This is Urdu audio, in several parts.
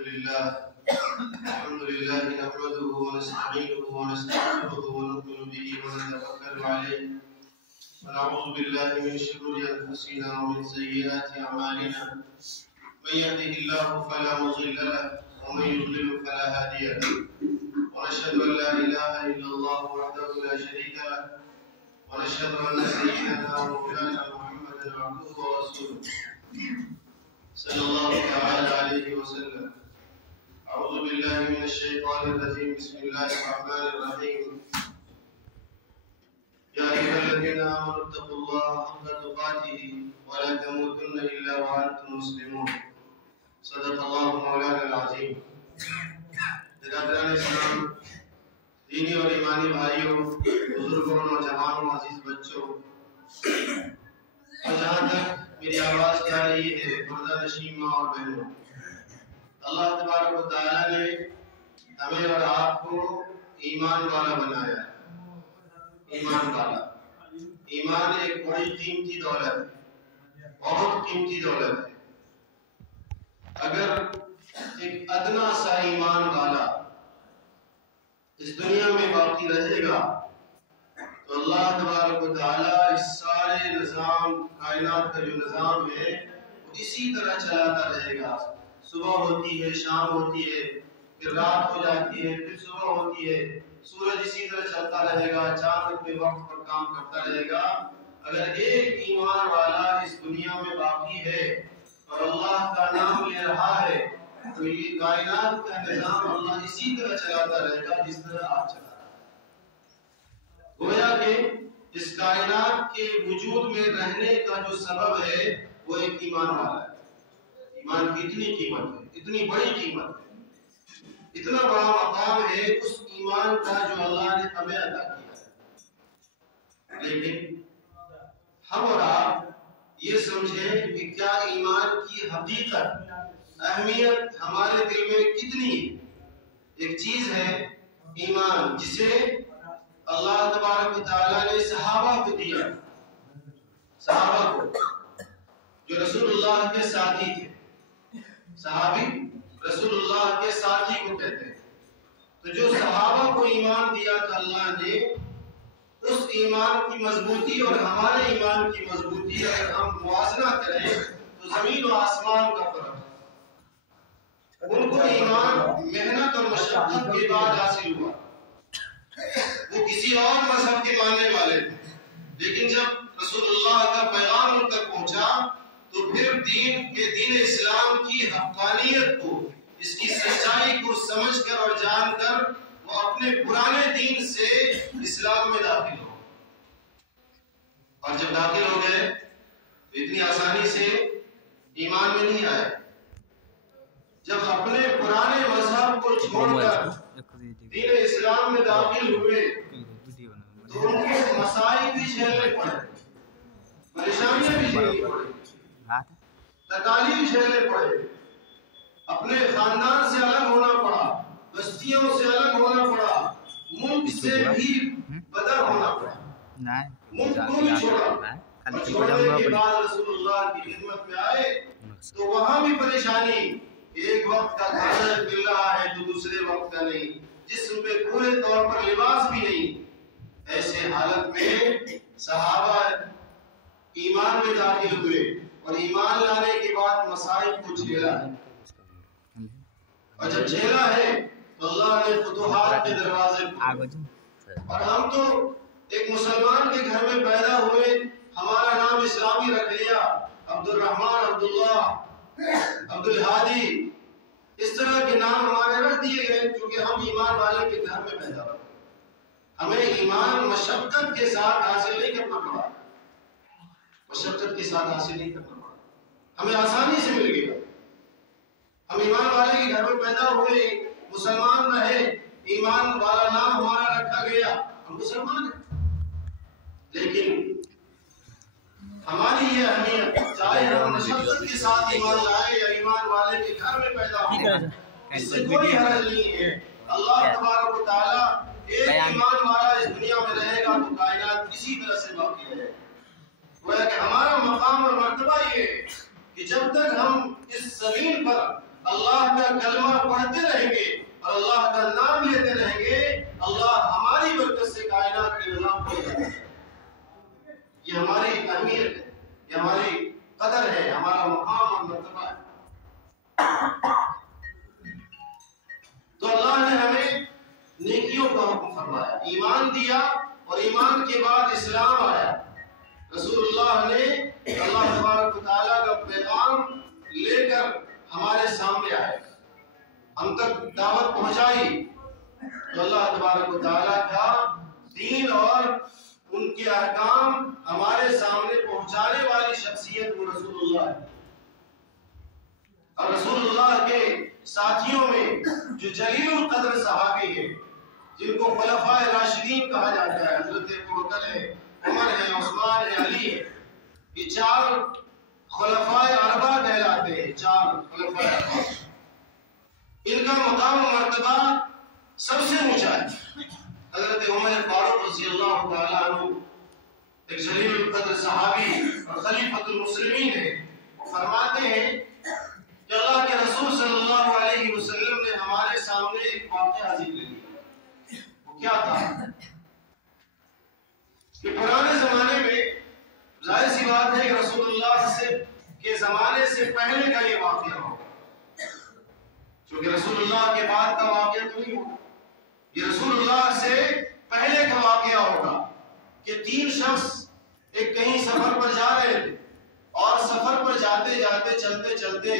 الحمد لله نحمده ونستعينه ونستغفره ونؤمن به ونتوكل عليه ونعوذ بالله من شرور أنفسنا ومن سيئات أعمالنا من يهده الله فلا مضل له ومن يضلل فلا هادي له ونشهد أن لا إله إلا الله وحده لا شريك له ونشهد أن سيدنا ومولانا محمدا عبده ورسوله صلى الله تعالى عليه وسلم. أعوذ بالله من الشيطان الرجيم. بسم الله الرحمن الرحيم. يا أيها الذين آمنوا اتقوا الله حق تقاته ولا تموتن إلا وأنتم مسلمون. صدق الله مولانا العظيم. برادران اسلام، دینی اور ایمانی بھائیوں، بزرگوں، نوجوانوں، عزیز بچوں، اور جہاں تک میری آواز جا رہی ہے پردہ نشین ماں اور بہنوں، اللہ تبارک و تعالیٰ نے ہمیں اور آپ کو ایمان والا بنایا ہے. ایمان والا، ایمان ایک بڑی قیمتی دولت ہے، بہت قیمتی دولت ہے. اگر ایک ادنا سا ایمان والا اس دنیا میں باقی رہے گا تو اللہ تبارک و تعالیٰ اس سارے نظام، کائنات کا جو نظام ہے وہ اسی طرح چلاتا رہے گا. صبح ہوتی ہے، شام ہوتی ہے، پھر رات ہو جاتی ہے، پھر صبح ہوتی ہے، سورج اسی طرح چلتا رہے گا، چاند اپنے وقت پر کام کرتا رہے گا. اگر ایک ایمان والا اس دنیا میں باقی ہے اور اللہ کا نام لے رہا ہے تو یہ کائنات کا نظام اللہ اسی طرح چلاتا رہے گا جس طرح آپ چلا رہے ہیں. گویا کہ اس کائنات کے وجود میں رہنے کا جو سبب ہے وہ ایک ایمان والا ہے. ایمان کی اتنی قیمت ہے، اتنی بڑی قیمت ہے، اتنا بڑا مقام ہے اس ایمان کا جو اللہ نے ہمیں عطا کیا ہے. لیکن ہم اور آپ یہ سمجھیں کہ کیا ایمان کی حقیقت، اہمیت ہمارے دل میں کتنی ہے. ایک چیز ہے ایمان جسے اللہ تبارک و تعالیٰ نے صحابہ کو دیا، صحابہ کو جو رسول اللہ کے ساتھی تھے. صحابی رسول اللہ کے ساتھی کو کہتے ہیں. تو جو صحابہ کو ایمان دیا تھا اللہ نے، اس ایمان کی مضبوطی اور ہمارے ایمان کی مضبوطی اگر ہم موازنہ کریں تو زمین و آسمان کا فرق ہے. ان کو ایمان محنت اور مشقت کے بعد حاصل ہوا. وہ کسی اور مذہب کے ماننے والے تھے، لیکن جب رسول اللہ کا پیغام ان تک پہنچا تو پھر دین اسلام کی حقانیت کو، اس کی سچائی کو سمجھ کر اور جان کر وہ اپنے پرانے دین سے اسلام میں داخل ہو. اور جب داخل ہو گئے تو اتنی آسانی سے ایمان میں نہیں آئے. جب اپنے پرانے مذہب کو چھوڑ کر دین اسلام میں داخل ہوئے تو ان کو مسائل بھی جھیلنے پڑے، پریشانیاں بھی جھیلنی پڑے، تکالیف جھیلنے پڑے. اپنے خاندان سے الگ ہونا پڑا، بستیوں سے الگ ہونا پڑا، ملک سے بھی بدر ہونا پڑا. ملک کو بھی چھوڑا اور چھوڑنے کے بعد رسول اللہ کی خدمت میں آئے تو وہاں بھی پریشانی. ایک وقت کا کھانا مل رہا ہے تو دوسرے وقت کا نہیں، جسم پہ پورے طور پر لباس بھی نہیں. ایسے حالت میں صحابہ ایمان میں داخل ہوئے اور ایمان لانے کے بعد مسائل کو جھیلا ہے. اور جب جھیلا ہے تو اللہ نے فتوحات کے دروازے کھولے. اور ہم تو ایک مسلمان کے گھر میں پیدا ہوئے، ہمارا نام اسلامی رکھ لیا، عبد الرحمن، عبداللہ، عبد الہادی، اس طرح کے نام ہمارے رکھ دیے گئے کیونکہ ہم ایمان والے کے گھر میں پیدا ہوئے. ہمیں ایمان مشقت کے ساتھ حاصل نہیں کرنا پڑا، مشقت کے ساتھ حاصل نہیں کرنا پڑا، ہمیں آسانی سے مل گیا. ہم ایمان والے کے گھر میں پیدا ہوئے، مسلمان رہے، ایمان والا نام ہمارا رکھا گیا، ہم مسلمان ہیں. لیکن ہماری یہ اہمیت، چاہے ہم مشقت کے ساتھ ایمان لائے یا ایمان والے کے گھر میں پیدا ہوئے، اس سے کوئی حرج نہیں ہے. اللہ تبارک و تعالیٰ ایک ایمان والا اس دنیا میں رہے گا تو کائنات اسی طرح سے باقی رہے گا. گویا کہ ہمارا مقام اور مرتبہ یہ ہے کہ جب تک ہم اس زمین پر اللہ کا کلمہ پڑھتے رہیں گے اور اللہ کا نام لیتے رہیں گے، اللہ ہماری برکت سے کائنات کے نظام کو بدلے گا۔ یہ ہماری اہمیت ہے، یہ ہماری قدر ہے، ہمارا مقام اور مرتبہ ہے۔ تو اللہ نے ہمیں نیکیوں کا حکم فرمایا، ایمان دیا، اور ایمان کے بعد اسلام آیا۔ رسول اللہ نے اللہ تبارک و تعالیٰ کا پیغام لے کر ہمارے سامنے آئے، ہم تک دعوت پہنچائی۔ تو اللہ تبارک و تعالیٰ کا دین اور ان کے احکام ہمارے سامنے پہنچانے والی شخصیت وہ رسول اللہ ہے۔ اور رسول اللہ کے ساتھیوں میں جو جلیل القدر صحابی ہیں، جن کو خلفائے راشدین کہا جاتا ہے، حضرت ابوبکر ہے، عمر ہے، عثمان ہے، علی ہے، یہ چار خلفائے اربعہ کہلاتے ہیں، چار خلفائے اربعہ۔ ان کا مقام و مرتبہ سب سے اونچا ہے۔ حضرت عمر فاروق رضی اللہ تعالیٰ عنہ ایک جلیل القدر صحابی اور خلیفۃ المسلمین ہے، وہ فرماتے ہیں کہ اللہ کے رسول صلی اللہ علیہ وسلم نے ہمارے سامنے ایک واقعہ ذکر کیا۔ وہ کیا تھا کہ پرانے زمانے میں ظاہر سی بات ہے کہ رسول اللہ کے زمانے سے پہلے کا یہ واقعہ ہوگا، کیونکہ رسول اللہ کے بعد کا واقعہ تو نہیں ہوگا، یہ رسول اللہ سے پہلے کا واقعہ ہوگا کہ تین شخص ایک کہیں سفر پر جا رہے تھے، اور سفر پر جاتے جاتے چلتے چلتے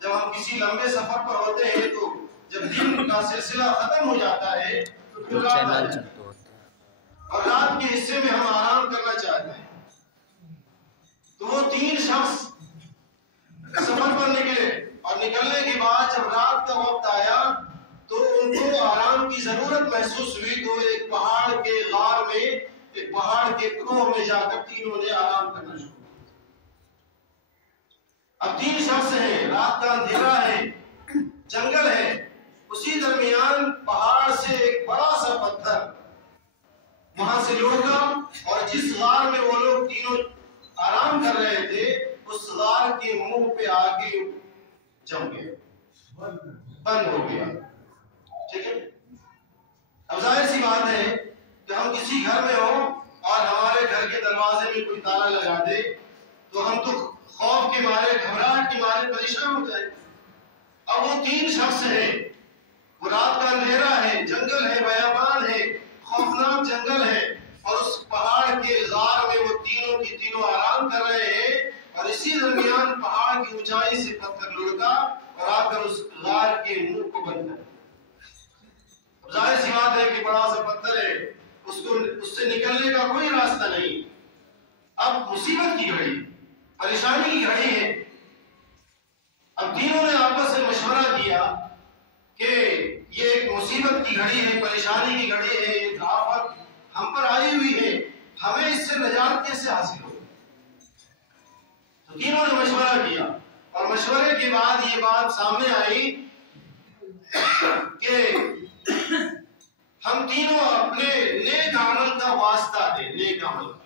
جب ہم کسی لمبے سفر پر ہوتے ہیں تو جب دن کا سلسلہ ختم ہو جاتا ہے تو پھر رات آ جاتی ہے، اور رات کے حصے میں ہم آرام کرنا چاہتے ہیں۔ تو وہ تین شخص سفر پر نکلے، اور نکلنے کے بعد جب رات کا وقت آیا تو ان کو آرام کی ضرورت محسوس ہوئی، تو ایک پہاڑ کے غار میں، ایک پہاڑ کے کوہ میں جا کر تینوں نے آرام کرنا شروع کیا۔ اب تین شخص ہیں، رات کا اندھیرا ہے، جنگل ہے، اسی درمیان پہاڑ سے ایک بڑا سا پتھر وہاں سے لڑکا، اور جس غار میں وہ لوگ تینوں آرام کر رہے تھے اس غار کے منہ پہ آگے جم گیا، بند ہو گیا۔ ٹھیک ہے، اب ظاہر سی بات ہے کہ ہم کسی گھر میں ہوں اور ہمارے گھر کے دروازے میں کوئی تالا لگا دے تو ہم تو خوف کے مارے، گھبراہٹ کے مارے پریشان ہو جائے۔ اب وہ تین شخص ہیں، وہ رات کا اندھیرا ہے، جنگل ہے، بیابان ہے، خوفناک جنگل ہے، اور اس پہاڑ کے غار میں وہ تینوں کی تینوں آرام کر رہے ہیں، اور اسی درمیان پہاڑ کی اونچائی سے پتھر لڑکا اور آ کر اس غار کے منہ کو بند کر۔ ظاہر سی بات ہے کہ بڑا سا پتھر ہے، اس سے نکلنے کا کوئی راستہ نہیں۔ اب مصیبت کی گھڑی، پریشانی کی گھڑی ہے۔ اب تینوں نے آپس میں مشورہ کیا کہ یہ ایک مصیبت کی گھڑی ہے، پریشانی کی گھڑی ہے، ایک آفت ہم پر آئی ہوئی ہے، ہمیں اس سے نجات کیسے حاصل ہو؟ تو تینوں نے مشورہ کیا، اور مشورے کے بعد یہ بات سامنے آئی کہ ہم تینوں اپنے نیک عمل کا واسطہ دیں، نیک عمل کا۔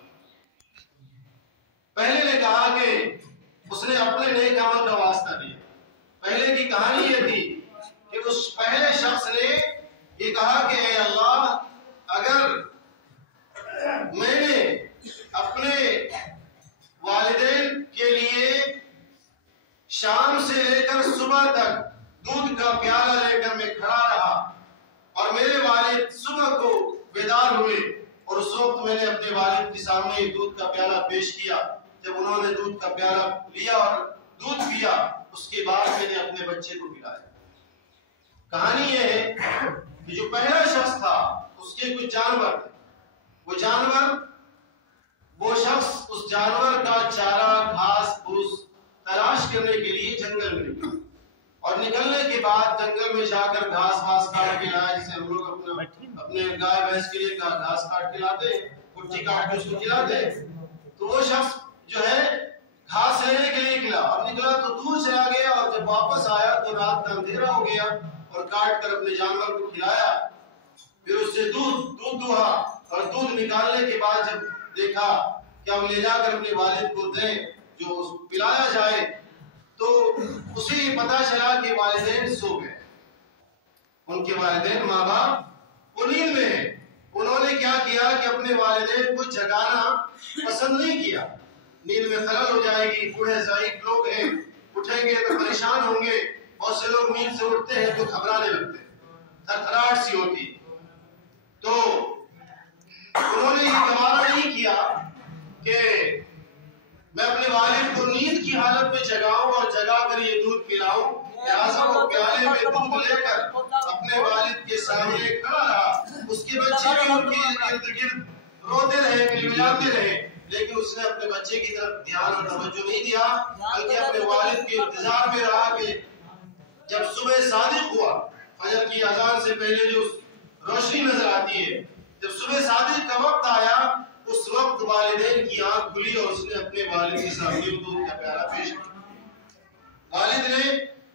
پہلے نے کہا کہ اس نے اپنے نیک عمل کا واسطہ دیا۔ پہلے کی کہانی یہ تھی کہ اس پہلے شخص نے یہ کہا کہ اے اللہ، اگر میں نے اپنے والدین کے لیے شام سے لے کر صبح تک دودھ کا پیالہ لے کر میں کھڑا رہا، اور میرے والد صبح کو بیدار ہوئے، اور اس وقت میں نے اپنے والد کے سامنے دودھ کا پیالہ پیش کیا، جب انہوں نے دودھ کا پیالہ لیا اور دودھ پیا، اس کے بعد میں نے اپنے بچے کو پلایا۔ کہانی یہ ہے کہ جو پہلا شخص تھا اس کے کچھ جانور تھے، وہ شخص اس جانور کا چارہ، گھاس پھوس تلاش کرنے کے لیے جنگل میں نکلا، اور نکلنے کے بعد جنگل میں جا کر گھاس واس کاٹ کے لایا، جسے ہم لوگ اپنے گائے بھینس کے لیے گھاس کاٹ کے لاتے ہیں، کٹی کاٹ کے اس کو کھلاتے ہیں۔ تو وہ شخص جو ہے گھاس لینے کے لیے نکلا، اور نکلا تو دور چلا گیا، اور جب واپس آیا تو رات کا اندھیرا ہو گیا، اور کاٹ کر اپنے جانور کو کھلایا، پھر اس سے دودھ دوہا، اور دودھ نکالنے کے بعد جب دیکھا کہ ہم لے جا کر اپنے والد کو دیں، جو پلایا جائے، تو تو اسے یہ پتا چلا کہ والدین سو گئے، ان کے والدین ماں باپ وہ نیند میں ہیں۔ انہوں نے کیا کیا کہ اپنے والدین کو جگانا پسند نہیں کیا، نیند میں خلل ہو جائے گی، بوڑھے ضعیف لوگ ہیں، اٹھیں گے تو پریشان ہوں گے، بہت سے لوگ نیند سے اٹھتے ہیں تو گھبرانے لگتے ہیں، تھرتھراہٹ سی ہوتی، تو انہوں نے یہ گوارا نہیں کیا کہ میں اپنے والد کو نیند کی حالت میں جگاؤں اور جگا کر یہ دودھ پلاؤں، لہٰذا وہ پیالے میں دودھ لے کر اپنے والد کے سامنے کھڑا رہا۔ اس کے بچے بھی ان کے ارد گرد روتے رہے، کلکلاتے رہے، لیکن اس نے اپنے بچے کی طرف دھیان اور توجہ نہیں دیا، بلکہ اپنے والد کے انتظار میں رہا کہ جب صبح صادق ہوا، فجر کی اذان سے پہلے جو روشنی نظر آتی ہے، جب صبح صادق کا وقت آیا، اس وقت والدین کی آنکھ کھلی اور اس نے اپنے والد کے سامنے دودھ کا پیالہ پیش کیا۔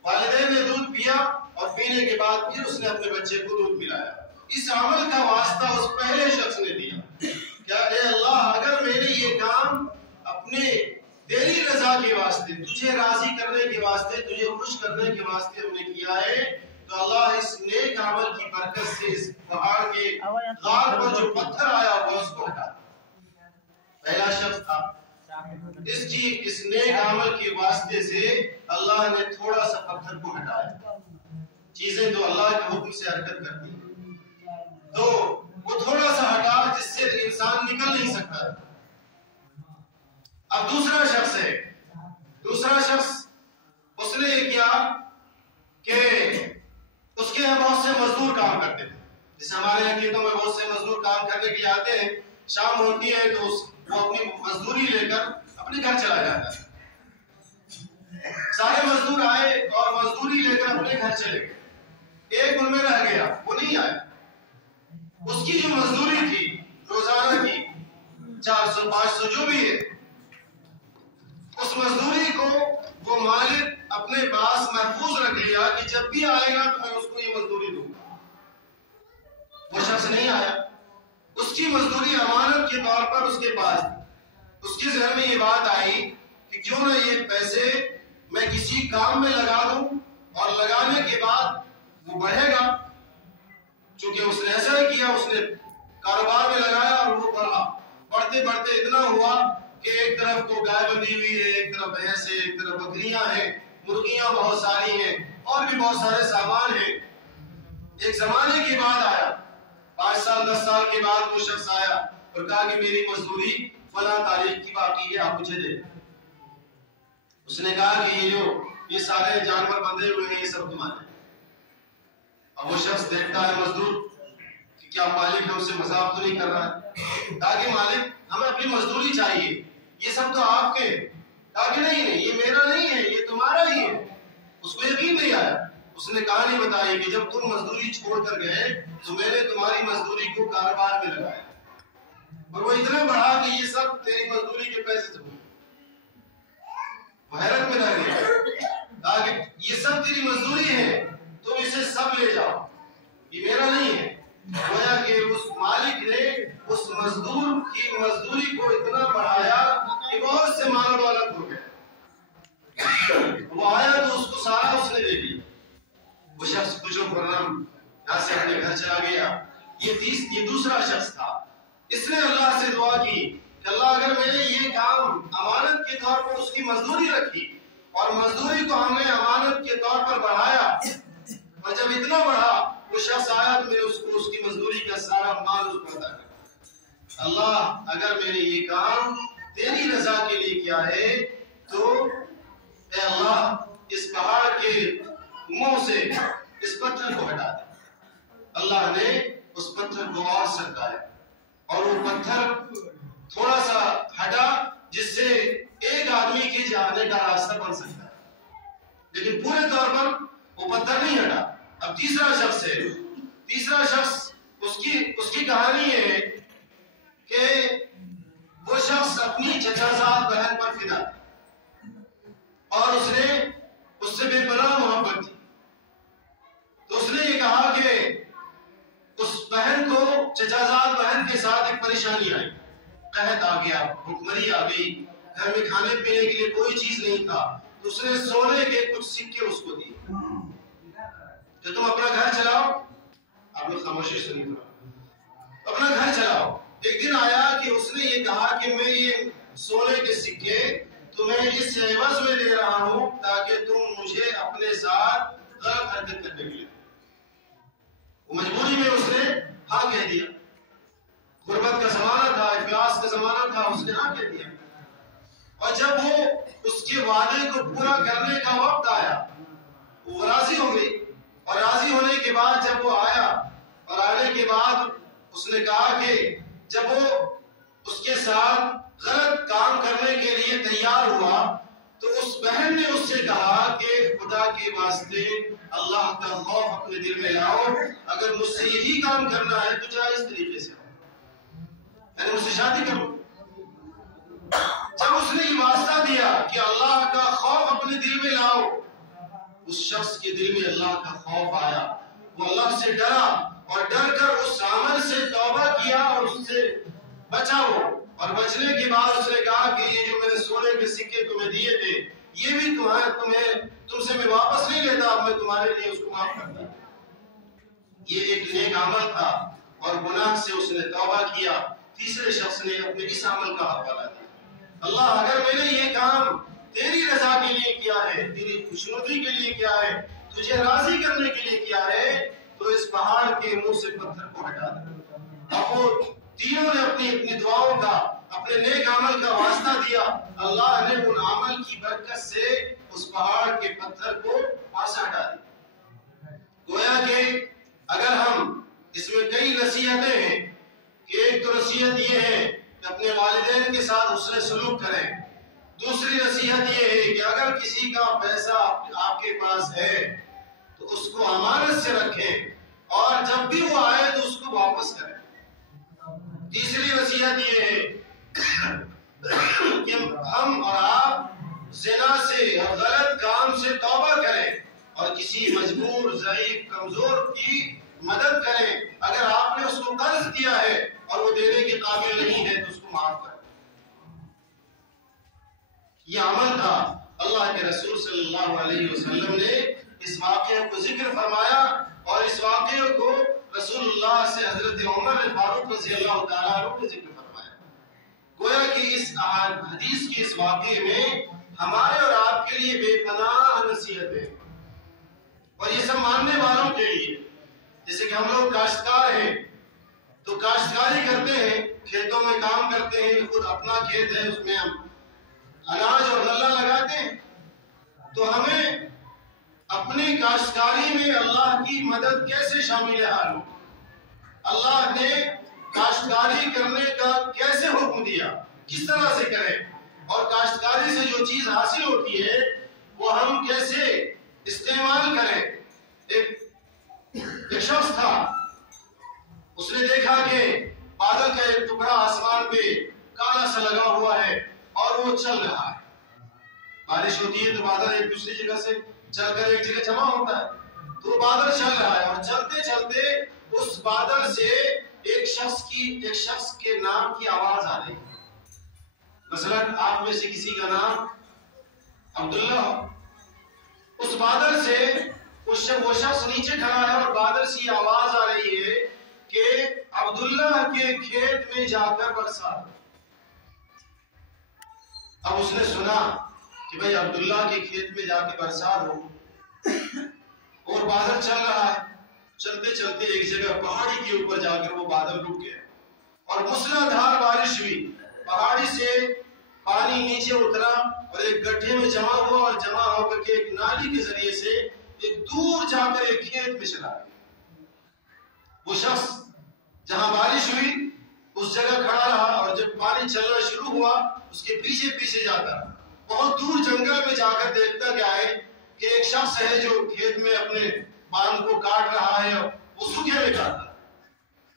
والدین نے دودھ پیا اور پینے کے بعد پھر اس نے اپنے بچے کو دودھ پلایا۔ اس عمل کا واسطہ اس پہلے شخص نے دیا، کیا اے اللہ اگر میں نے یہ کام اپنے تیری رضا کے واسطے، تجھے راضی کرنے کے واسطے، تجھے خوش کرنے کے واسطے ہم نے کیا ہے، تو اللہ اس نیک عمل کی برکت سے اس پہاڑ کے غار پر جو پتھر آیا ہوا اس کو ہٹا دے۔ پہلا شخص تھا، اس نیک عمل کے واسطے سے اللہ نے تھوڑا سا پتھر کو ہٹایا۔ چیزیں تو اللہ کے حکم سے حرکت کرتی ہیں، تو وہ تھوڑا سا ہٹا جس سے انسان نکل نہیں سکتا۔ اب دوسرا شخص ہے، دوسرا شخص اس نے یہ کیا کہ اس کے یہاں بہت سے مزدور کام کرتے تھے، جیسے ہمارے یہاں کھیتوں میں بہت سے مزدور کام کرنے کے لیے آتے ہیں، شام ہوتی ہے تو وہ اپنی مزدوری لے کر اپنے گھر چلا جاتا ہے۔ سارے مزدور آئے اور مزدوری لے کر اپنے گھر چلے گئے، ایک ان میں رہ گیا، وہ نہیں آیا۔ اس کی جو مزدوری تھی روزانہ کی 400-500 جو بھی ہے، اس مزدوری کو وہ مالک اپنے پاس محفوظ رکھ لیا کہ جب بھی آئے گا تو میں اس کو یہ مزدوری دوں گا۔ وہ شخص نہیں آیا، اس کی مزدوری امانت کے طور پر اس کے پاس، اس کے ذہن میں یہ بات آئی کہ کیوں نہ یہ پیسے میں کسی کام میں لگا دوں اور لگانے کے بعد وہ بڑھے گا۔ چونکہ اس نے ایسا ہی کیا، اس نے کاروبار میں لگایا اور وہ بڑھا، بڑھتے بڑھتے اتنا ہوا کہ ایک طرف تو گائے بندھی ہوئی ہے، ایک طرف بھینس ہے، ایک طرف بکریاں ہیں، مرغیاں بہت ساری ہیں، اور بھی بہت سارے سامان ہیں۔ ایک زمانے کے بعد آیا، 5 سال 10 سال کے بعد وہ شخص آیا اور کہا کہ میری مزدوری فلاں تاریخ کی باقی ہے، آپ مجھے دیں۔ اس نے کہا کہ یہ سارے جانور بندھے ہوئے ہیں، یہ سب تمہارے۔ اب وہ شخص دیکھتا ہے مزدور کہ کیا مالک ہم سے مذاق تو نہیں کر رہا ہے؟ کہا کہ مالک ہمیں اپنی مزدوری چاہیے، یہ سب تو آپ کے۔ کہا کہ نہیں نہیں، یہ میرا نہیں ہے، یہ تمہارا ہی ہے۔ اس کو یقین نہیں آیا، اس نے کہانی بتائی کہ جب تم مزدوری چھوڑ کر گئے تو میں نے تمہاری مزدوری کو کاروبار میں لگایا، اور وہ اتنا بڑھا کہ یہ سب تیری مزدوری کے پیسے سے ہوئے۔ وہ حیرت میں رہ گیا، کہا کہ یہ سب تیری مزدوری ہے، تم اسے سب لے جاؤ، یہ میرا نہیں ہے۔ گویا کہ اس مالک نے اس مزدور کی مزدوری کو اتنا بڑھایا کہ بہت سے مال و دولت ہو گئے۔ وہ آیا تو اس کو سارا اس نے دے دیا۔ وہ شخص خوش و خرم یہاں سے اپنے گھر چلا گیا۔ یہ دوسرا شخص تھا، اس نے اللہ سے دعا کی کہ اللہ اگر میں نے یہ کام امانت کے طور پر اس کی مزدوری رکھی اور مزدوری کو ہم نے امانت کے طور پر بڑھایا، اور جب اتنا بڑھا وہ شخص آیا تو میں نے اس کو اس کی مزدوری کا سارا مال اس کو عطا کیا۔ اللہ اگر میں نے یہ کام تیری رضا کے لیے کیا ہے تو اے اللہ اس پہاڑ کے منہ سے اس پتھر کو ہٹا دے۔ اللہ نے اس پتھر کو اور سرکایا اور وہ پتھر تھوڑا سا ہٹا جس سے ایک آدمی کے جانے کا راستہ بن سکتا ہے، لیکن پورے طور پر وہ پتھر نہیں ہٹا۔ اب تیسرا شخص ہے، تیسرا شخص اس کی کہانی یہ ہے کہ وہ شخص اپنی چچا زاد بہن پر فدا اور اس نے اس سے بے پناہ محبت تھی، تو اس نے یہ کہا کہ اس بہن کو، چچا زاد بہن کے ساتھ ایک پریشانی آئی، قحط آ گیا، بھوک مری آ گئی، گھر میں کھانے پینے کے لیے کوئی چیز نہیں تھا، تو اس نے سونے کے کچھ سکے اس کو دیے کہ تم اپنا گھر چلاؤ. آپ لوگ خاموشی سنیے تھوڑا. اپنا گھر چلاؤ. ایک دن آیا کہ اس نے یہ کہا کہ میں یہ سونے کے سکے تمہیں اس عوض میں دے رہا ہوں تاکہ تم مجھے اپنے ساتھ غلط حرکت کرنے کے لیے. وہ مجبوری میں اس نے ہاں کہہ دیا. غربت کا زمانہ تھا, افلاس کا زمانہ تھا, اس نے ہاں کہہ دیا. اور جب وہ اس کے وعدے کو پورا کرنے کا وقت آیا وہ راضی ہو گئی. اور راضی ہونے کے بعد جب وہ آیا اور آنے کے بعد اس نے کہا کہ جب وہ اس کے ساتھ غلط کام کرنے کے لیے تیار ہوا تو اس بہن نے اس سے کہا کہ خدا کے واسطے اللہ کا خوف اپنے دل میں لاؤ, اگر مجھ سے یہی کام کرنا ہے تو جائز طریقے سے میں مجھ سے شادی کروں. جب اس نے یہ واسطہ دیا کہ اللہ کا خوف اپنے دل میں لاؤ, اس شخص کے دل میں اللہ کا خوف آیا. وہ اللہ سے ڈرا اور ڈر کر اس عمل سے توبہ کیا اور اس سے بچا وہ. اور بچنے کے بعد اس نے کہا کہ یہ جو میں نے سونے کے سکے تمہیں دیے تھے یہ بھی تم سے میں واپس نہیں لیتا, اب میں تمہارے لیے اس کو معاف کرتا. یہ ایک نیک عمل تھا اور گناہ سے اس نے توبہ کیا. تیسرے شخص نے اپنے اس عمل کا حوالہ دیا, اللہ اگر میں نے یہ کام تیری رضا کے لیے کیا ہے, تیری خوشنودی کے لیے کیا ہے, تجھے راضی کرنے کے لیے کیا ہے, تو اس پہاڑ کے منہ سے پتھر کو ہٹا دے. اب وہ تینوں نے اپنی دعاؤں کا اپنے نیک عمل کا واسطہ دیا. اللہ نے ان عمل کی برکت سے اس پہاڑ کے پتھر کو پاس ہٹا دیا. گویا کہ اگر ہم اس میں کئی نصیحتیں ہیں کہ ایک تو نصیحت یہ ہے کہ اپنے والدین کے ساتھ حسن سلوک کریں. دوسری نصیحت یہ ہے کہ اگر کسی کا پیسہ آپ کے پاس ہے تو اس کو امانت سے رکھیں اور جب بھی وہ آئے تو اس کو واپس کریں. تیسری نصیحت یہ ہے کہ ہم اور آپ زنا سے اور غلط کام سے توبہ کریں اور کسی مجبور, ضعیف, کمزور کی مدد کریں. اگر آپ نے اس کو قرض دیا ہے اور وہ دینے کے قابل نہیں ہے تو اس کو معاف کریں. یہ عمل تھا. اللہ کے رسول صلی اللہ علیہ وسلم نے اس واقعے کو ذکر فرمایا اور اس واقعے کو رسول اللہ سے حضرت عمر فاروق رضی اللہ تعالیٰ عنہ نے ذکر فرمایا. گویا کہ اس حدیث کی اس واقعے میں ہمارے اور آپ کے لیے بے پناہ نصیحت ہے اور یہ سب ماننے والوں کے لیے. جیسے کہ ہم لوگ کاشتکار ہیں تو کاشتکاری کرتے ہیں, کھیتوں میں کام کرتے ہیں, خود اپنا کھیت ہے اس میں ہم اناج اور غلہ لگاتے ہیں. تو ہمیں اپنی کاشتکاری میں اللہ کی مدد کیسے شامل حال ہو, اللہ نے کاشتکاری کرنے کا کیسے حکم دیا, کس طرح سے کریں, اور کاشتکاری سے جو چیز حاصل ہوتی ہے وہ ہم کیسے استعمال کریں. ایک شخص تھا, اس نے دیکھا کہ بادل کا ایک ٹکڑا آسمان پہ کالا سا لگا ہوا ہے اور وہ چل رہا ہے. بارش ہوتی ہے تو بادل ایک دوسری جگہ سے چل کر ایک جگہ جمع ہوتا ہے, تو بادل چل رہا ہے اور چلتے چلتے اس بادل سے ایک شخص کے نام کی آواز آ رہی ہے. مثلا آپ میں سے کسی کا نام عبداللہ ہو. اس بادل سے وہ شخص نیچے کھڑا ہے اور بادل سے یہ آواز آ رہی ہے کہ عبداللہ کے کھیت میں جا کر برسا. اب اس نے سنا کہ بھئی عبداللہ کے کھیت میں جا کے برسات ہو اور بادل چل رہا ہے. چلتے چلتے ایک جگہ پہاڑی کے اوپر جا کر وہ بادل رک گیا اور موسلا دھار بارش ہوئی. پہاڑی سے پانی نیچے اترا اور ایک گڈھے میں جمع ہوا اور جمع ہو کر کے ایک نالی کے ذریعے سے ایک دور جا کر ایک کھیت میں چلا گیا. وہ شخص جہاں بارش ہوئی اس جگہ کھڑا رہا اور جب پانی چلنا شروع ہوا اس کے پیچھے پیچھے جاتا بہت دور جنگل میں جا کر دیکھتا کیا ہے کہ ایک شخص ہے جو کھیت میں اپنے باندھ کو کاٹ رہا ہے. وہ سوکھے میں کاٹ رہا,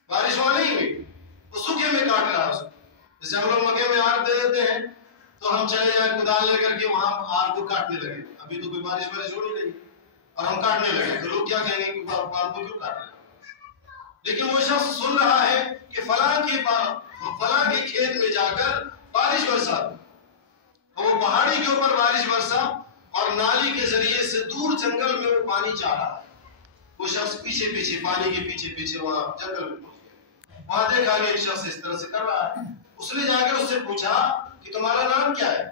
بارش وہاں نہیں ہوئی, وہ سوکھے میں کاٹ رہا. جیسے ہم لوگ مکے میں آگ دے دیتے ہیں تو ہم چلے جائیں کدال لے کر کے وہاں آگ کو کاٹنے لگے. ابھی تو کوئی بارش ہو نہیں رہی اور ہم کاٹنے لگے تو لوگ کیا کہیں گے کہ باندھ کو کیوں کاٹ رہے ہیں. لیکن وہ شخص سن رہا ہے کہ فلاں کے کھیت میں جا کر بارش برسا. وہ پہاڑی کے اوپر بارش برسا اور نالی کے ذریعے سے دور جنگل میں وہ پانی چاہ رہا ہے. وہ شخص پیچھے پیچھے پانی کے پیچھے پیچھے وہاں جنگل میں پہنچ گیا. وہاں دیکھا کہ ایک شخص اس طرح سے کر رہا ہے. اس نے جا کر اس سے پوچھا کہ تمہارا نام کیا ہے؟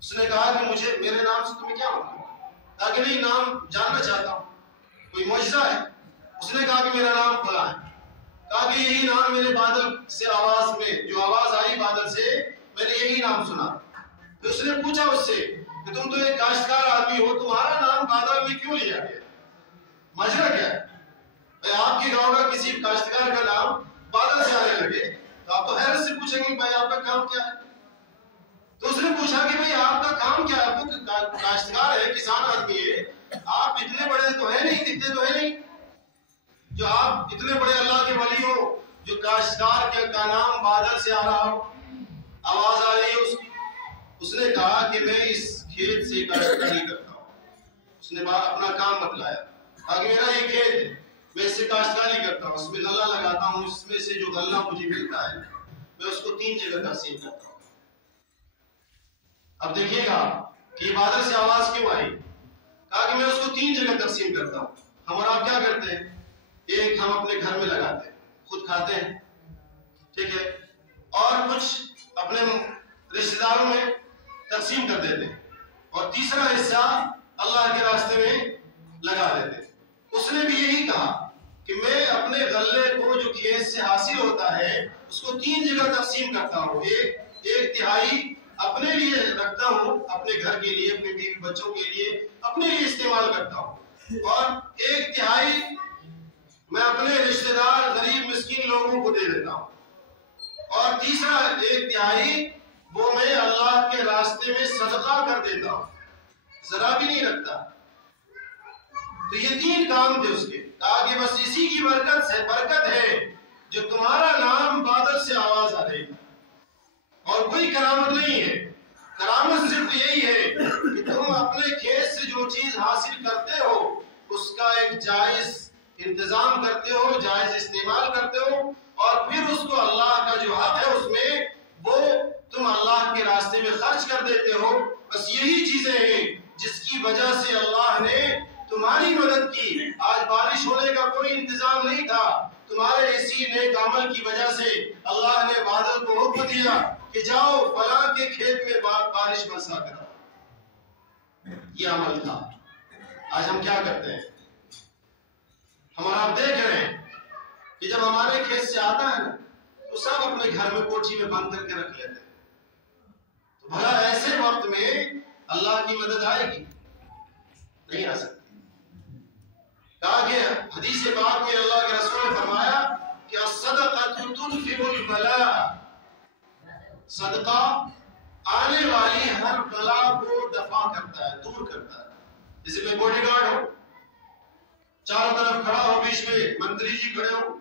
اس نے کہا کہ میرے نام سے تمہیں کیا مطلب؟ کہا کہ نہیں، نام جاننا چاہتا ہوں، کوئی معجزہ ہے؟ اس نے کہا کہ میرا نام فلاں ہے. کہا کہ یہی نام میرے بادل سے آواز میں جو آواز آئی بادل سے، میں نے یہی نام سنا. تو اس نے پوچھا اس سے کہ تم تو ایک کاشتکار آدمی ہو، تمہارا نام بادل میں کیوں لیا گیا؟ ماجرا کیا ہے؟ بھائی آپ کے گاؤں کا کسی کاشتکار کا نام بادل سے آنے لگے تو آپ تو حیرت سے پوچھیں گے بھائی آپ کا کام کیا ہے؟ تو اس نے پوچھا کہ بھائی آپ کا کام کیا ہے؟ آپ کاشتکار ہے، کسان آدمی ہے، آپ اتنے بڑے تو ہے نہیں، دکھتے تو ہے نہیں جو آپ اتنے بڑے اللہ کے ولی ہو، جو کاشتکار کا نام بادل سے آ رہا ہو، آواز آ رہی ہے اس کی. اس نے کہا کہ میں اس کھیت سے کاشتکاری کرتا ہوں. اس نے اپنا کام بتلایا، کہا کہ میرا یہ کھیت ہے، میں اس سے کاشتکاری کرتا ہوں، اس میں غلہ لگاتا ہوں، اس میں سے جو غلہ مجھے ملتا ہے میں اس کو 3 جگہ تقسیم کرتا ہوں. اب دیکھیے گا کہ یہ بادل سے آواز کیوں آئی؟ کہا کہ میں اس کو 3 جگہ تقسیم کرتا ہوں. ہم اور آپ کیا کرتے ہیں؟ ایک ہم اپنے گھر میں لگاتے ہیں، خود کھاتے ہیں، ٹھیک ہے، اور کچھ اپنے رشتہ داروں میں تقسیم کر دیتے ہیں، اور تیسرا حصہ اللہ کے راستے میں لگا دیتے ہیں. اس نے بھی یہی کہا کہ میں اپنے غلے کو جو کھیت سے حاصل ہوتا ہے اس کو 3 جگہ تقسیم کرتا ہوں. ایک تہائی اپنے لیے رکھتا ہوں، اپنے گھر کے لیے، اپنے بیوی بچوں کے لیے، اپنے لیے استعمال کرتا ہوں، اور ایک تہائی میں اپنے رشتہ دار غریب مسکین لوگوں کو دے دیتا ہوں، اور تیسرا ایک تہائی وہ میں اللہ کے راستے میں صدقہ کر دیتا ہوں، ذرا بھی نہیں رکھتا. تو یہ 3 کام تھے اس کے. کہا کہ بس اسی کی برکت ہے جو تمہارا نام بادل سے آواز آ رہی ہے، اور کوئی کرامت نہیں ہے. کرامت صرف یہی ہے کہ تم اپنے کھیت سے جو چیز حاصل کرتے ہو اس کا ایک جائز انتظام کرتے ہو، جائز استعمال کرتے ہو، اور پھر اس کو اللہ کا جو حق ہے اس میں وہ تم اللہ کے راستے میں خرچ کر دیتے ہو. بس یہی چیزیں ہیں جس کی وجہ سے اللہ نے تمہاری مدد کی. آج بارش ہونے کا کوئی انتظام نہیں تھا، تمہارے اسی نیک عمل کی وجہ سے اللہ نے بادل کو حکم دیا کہ جاؤ فلاں کے کھیت میں بارش برسا کرو. یہ عمل تھا. آج ہم کیا کرتے ہیں؟ ہمارا آپ دیکھ رہے ہیں کہ جب ہمارے کھیت سے آتا ہے نا تو سب اپنے گھر میں کوٹھی میں بند کر کے رکھ لیتے ہیں. تو بھلا ایسے وقت میں اللہ کی مدد آئے گی؟ نہیں آ سکتی. کہا کہ حدیث پاک میں اللہ کے رسول نے فرمایا کہ الصدقۃ تنفع البلاء، صدقہ آنے والی ہر بلا کو دفع کرتا ہے، دور کرتا ہے. جیسے میں باڈی گارڈ ہوں، چاروں طرف کھڑا ہو، بیچ میں منتری جی کھڑے ہو،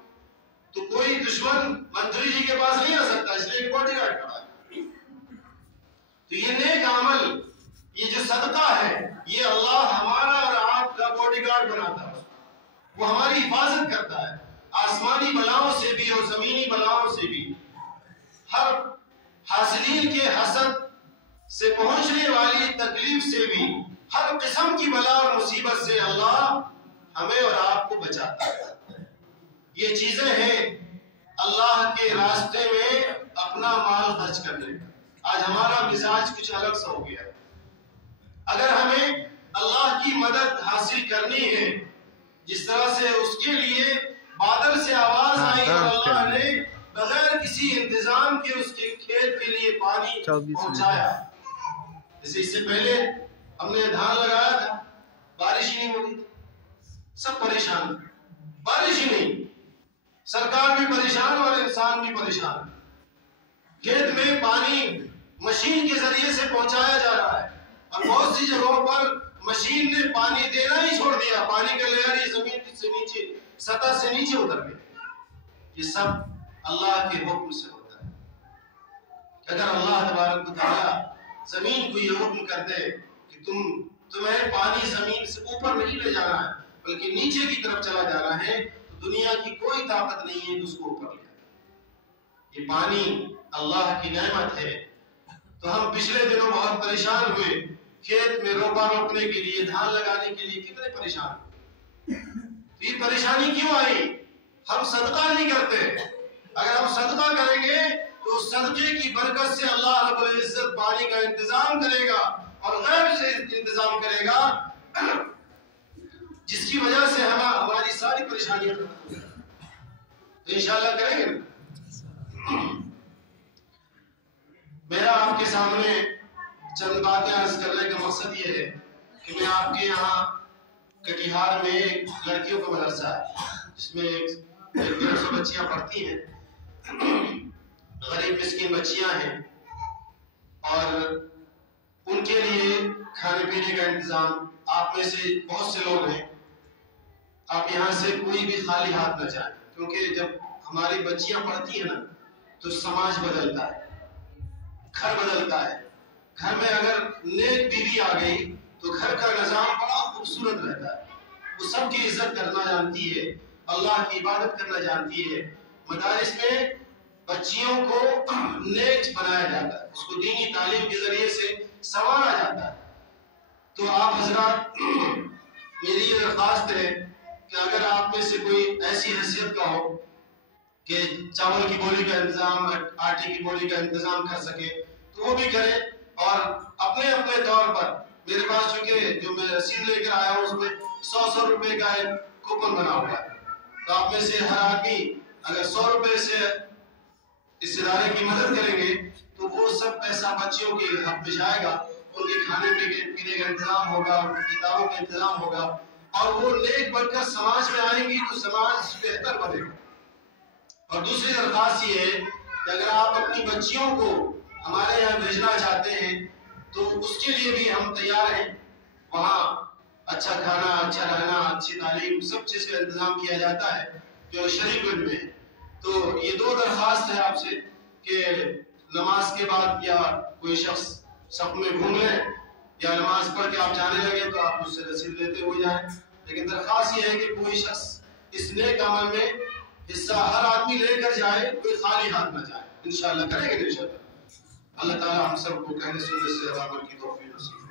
تو کوئی دشمن منتری جی کے پاس نہیں آ سکتا، اس لیے ایک باڈی گارڈ کھڑا ہے. تو یہ نیک عمل، یہ جو صدقہ ہے، یہ اللہ ہمارا اور آپ کا باڈی گارڈ بناتا ہے. وہ ہماری حفاظت کرتا ہے آسمانی بلاؤں سے بھی اور زمینی بلاؤں سے بھی. ہر حاسدین کے حسد سے پہنچنے والی تکلیف سے بھی، ہر قسم کی بلا اور مصیبت سے اللہ ہمیں اور آپ کو بچاتا ہے. یہ چیزیں ہیں اللہ کے راستے میں اپنا مال خرچ کرنے کا. آج ہمارا مزاج کچھ الگ سا ہو گیا ہے. اگر ہمیں اللہ کی مدد حاصل کرنی ہے، جس طرح سے اس کے لیے بادل سے آواز آئی اور اللہ نے بغیر کسی انتظام کے اس کے کھیت کے لیے پانی پہنچایا. جیسے اس سے پہلے ہم نے دھان لگایا تھا، بارش ہی نہیں ہو رہی، سب پریشان، بارش ہی نہیں. سرکار بھی پریشان اور انسان بھی پریشان. کھیت میں پانی مشین کے ذریعے سے پہنچایا جا رہا ہے، اور بہت سی جگہوں پر مشین نے پانی دینا ہی چھوڑ دیا. پانی کا لیئر ہی زمین سے نیچے، سطح سے نیچے اتر گیا. یہ سب اللہ کے حکم سے ہوتا ہے. اگر اللہ تبارک و تعالی زمین کو یہ حکم کر دے کہ تمہیں پانی زمین سے اوپر نہیں لے جانا ہے بلکہ نیچے کی طرف چلا جانا ہے، تو دنیا کی کوئی طاقت نہیں ہے کہ اس کو اوپر لے جائے. یہ پانی اللہ کی نعمت ہے. تو ہم پچھلے دنوں بہت پریشان ہوئے کھیت میں روپا روپنے کے لیے، دھان لگانے کے لیے کتنے پریشان. یہ پریشانی کیوں آئی؟ ہم صدقہ نہیں کرتے. اگر ہم صدقہ کریں گے تو اس صدقے کی برکت سے اللہ رب العزت پانی کا انتظام کرے گا اور غیب سے انتظام کرے گا، جس کی وجہ سے ہماری ساری پریشانیاں ختم ہو جائیں. تو انشاءاللہ کریں گے. میرا آپ کے سامنے چند باتیں عرض کرنے کا مقصد یہ ہے کہ میں آپ کے یہاں کٹیہار میں ایک لڑکیوں کا مدرسہ ہے جس میں 150 بچیاں پڑھتی ہیں، غریب مسکین بچیاں ہیں، اور ان کے لیے کھانے پینے کا انتظام. آپ میں سے بہت سے لوگ ہیں، آپ یہاں سے کوئی بھی خالی ہاتھ نہ جائیں، کیونکہ جب ہماری بچیاں پڑھتی ہیں نا تو سماج بدلتا ہے، گھر بدلتا ہے. گھر میں اگر نیک بیوی آ گئی تو گھر کا نظام بڑا خوبصورت رہتا ہے. وہ سب کی عزت کرنا جانتی ہے، اللہ کی عبادت کرنا جانتی ہے. مدارس میں بچیوں کو نیک بنایا جاتا ہے، اس کو دینی تعلیم کے ذریعے سے سنوارا جاتا ہے. تو آپ حضرات، میری یہ درخواست ہے کہ اگر آپ میں سے کوئی ایسی حیثیت کا ہو کہ چاول کی بولی کا انتظام، آٹے کی بولی کا انتظام کر سکے تو وہ بھی کرے. اور اپنے اپنے طور پر میرے پاس چونکہ جو میں رسید لے کر آیا ہوں اس میں 100 روپے کا ایک کوپن بنا ہوا ہے. تو آپ میں سے ہر آدمی اگر 100 روپے سے اس ادارے کی مدد کریں گے تو وہ سب پیسہ بچیوں کے حق میں جائے گا. ان کے کھانے پینے کا انتظام ہوگا، کتابوں کا انتظام ہوگا، اور وہ نیک بن کر سماج میں آئیں گی تو سماج بہتر بنے گا. اور دوسری درخواست یہ ہے کہ اگر آپ اپنی بچیوں کو ہمارے یہاں بھیجنا چاہتے ہیں تو اس کے لیے بھی ہم تیار ہیں. وہاں اچھا کھانا، اچھا رہنا، اچھی تعلیم، سب چیز کا انتظام کیا جاتا ہے جو شریف گنج میں ہے. تو یہ 2 درخواست ہے آپ سے کہ نماز کے بعد یا کوئی شخص صف میں گھوم لے یا نماز پڑھ کے آپ جانے لگے تو آپ مجھ سے رسید لیتے ہوئے جائیں. لیکن درخواست یہ ہے کہ کوئی شخص اس نیک عمل میں حصہ ہر آدمی لے کر جائے، کوئی خالی ہاتھ نہ جائے. انشاءاللہ کریں گے انشاءاللہ. اللہ تعالی ہم سب کو کہنے سننے سے عمل کی توفیق نصیب